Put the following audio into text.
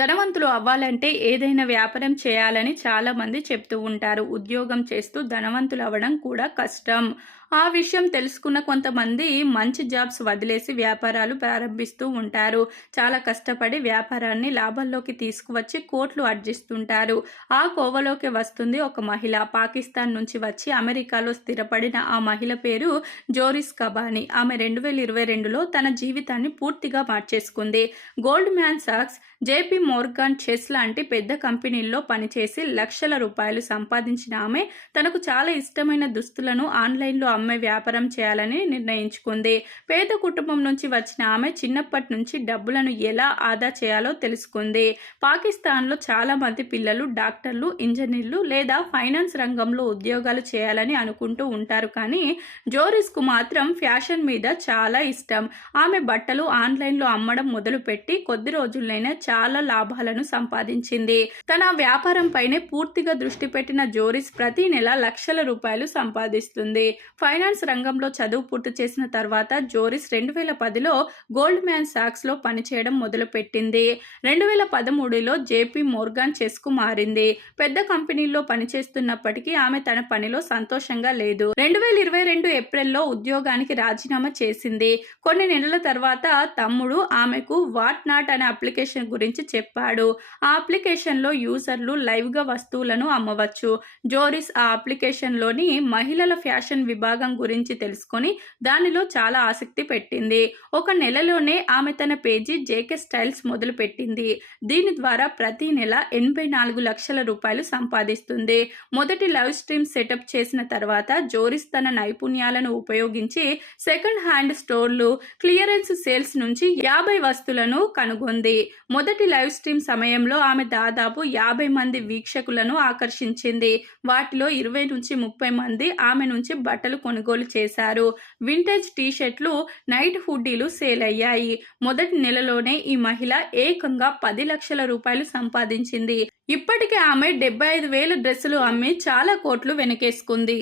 ధనవంతులు అవ్వాలంటే ఏదైనా వ్యాపారం చేయాలని చాలామంది చెప్తూ ఉంటారు. ఉద్యోగం చేస్తూ ధనవంతులు అవ్వడం కూడా కష్టం. ఆ విషయం తెలుసుకున్న కొంతమంది మంచి జాబ్స్ వదిలేసి వ్యాపారాలు ప్రారంభిస్తూ ఉంటారు. చాలా కష్టపడి వ్యాపారాన్ని లాభాల్లోకి తీసుకువచ్చి కోట్లు ఆర్జిస్తుంటారు. ఆ కోవలోకి వస్తుంది ఒక మహిళ. పాకిస్తాన్ నుంచి వచ్చి అమెరికాలో స్థిరపడిన ఆ మహిళ పేరు జోరిస్ కబానీ. ఆమె 2022లో తన జీవితాన్ని పూర్తిగా మార్చేసుకుంది. గోల్డ్ మ్యాన్ సాక్స్, జేపీ మోర్గాన్ చెస్ లాంటి పెద్ద కంపెనీల్లో పనిచేసి లక్షల రూపాయలు సంపాదించిన ఆమె తనకు చాలా ఇష్టమైన దుస్తులను ఆన్లైన్లో అమ్మే వ్యాపారం చేయాలని నిర్ణయించుకుంది. పేద కుటుంబం నుంచి వచ్చిన ఆమె చిన్నప్పటి నుంచి డబ్బులను ఎలా ఆదా చేయాలో తెలుసుకుంది. పాకిస్తాన్లో చాలా మంది పిల్లలు డాక్టర్లు, ఇంజనీర్లు లేదా ఫైనాన్స్ రంగంలో ఉద్యోగాలు చేయాలని అనుకుంటూ ఉంటారు. కానీ జోరిస్కు మాత్రం ఫ్యాషన్ మీద చాలా ఇష్టం. ఆమె బట్టలు ఆన్లైన్లో అమ్మడం మొదలుపెట్టి కొద్ది రోజుల్లోనే చాలా లాభాలను సంపాదించింది. తన వ్యాపారం పైనే పూర్తిగా దృష్టి పెట్టిన జోరిస్ ప్రతి నెల లక్షల రూపాయలు సంపాదిస్తుంది. ఫైనాన్స్ రంగంలో చదువు పూర్తి చేసిన తర్వాత జోరిస్ 2010లో గోల్డ్ మ్యాన్ సాక్స్ లో పనిచేయడం మొదలుపెట్టింది. 2013లో జేపీ మోర్గాన్ చెస్ కు మారింది. పెద్ద కంపెనీల్లో పనిచేస్తున్నప్పటికీ ఆమె తన పనిలో సంతోషంగా లేదు. 2022 ఏప్రిల్లో ఉద్యోగానికి రాజీనామా చేసింది. కొన్ని నెలల తర్వాత తమ్ముడు ఆమెకు వాట్ నాట్ అనే అప్లికేషన్ గురించి చెప్పాడు. ఆ అప్లికేషన్లో యూజర్లు లైవ్గా వస్తువులను అమ్మవచ్చు. జోరిస్ ఆ అప్లికేషన్లోని మహిళల ఫ్యాషన్ విభాగం గురించి తెలుసుకొని దానిలో చాలా ఆసక్తి పెట్టింది. ఒక నెలలోనే ఆమె తన పేజీ జేకే స్టైల్స్ మొదలుపెట్టింది. దీని ద్వారా ప్రతి నెల 84 లక్షల రూపాయలు సంపాదిస్తుంది. మొదటి లైవ్ స్ట్రీమ్ సెటప్ చేసిన తర్వాత జోరిస్ తన నైపుణ్యాలను ఉపయోగించి సెకండ్ హ్యాండ్ స్టోర్లు, క్లియరెన్స్ సేల్స్ నుంచి 50 వస్తువులను కనుగొంది. మొదటి లైవ్ స్ట్రీమ్ సమయంలో ఆమె దాదాపు 50 మంది వీక్షకులను ఆకర్షించింది. వాటిలో 20 నుంచి 30 మంది ఆమె నుంచి బట్టలు కొనుగోలు చేశారు. వింటేజ్ టీషర్ట్లు, నైట్ హుడ్డీలు సేల్ అయ్యాయి. మొదటి నెలలోనే ఈ మహిళ ఏకంగా 10 లక్షల రూపాయలు సంపాదించింది. ఇప్పటికే ఆమె 75,000 డ్రెస్సులు అమ్మి చాలా కోట్లు వెనకేసుకుంది.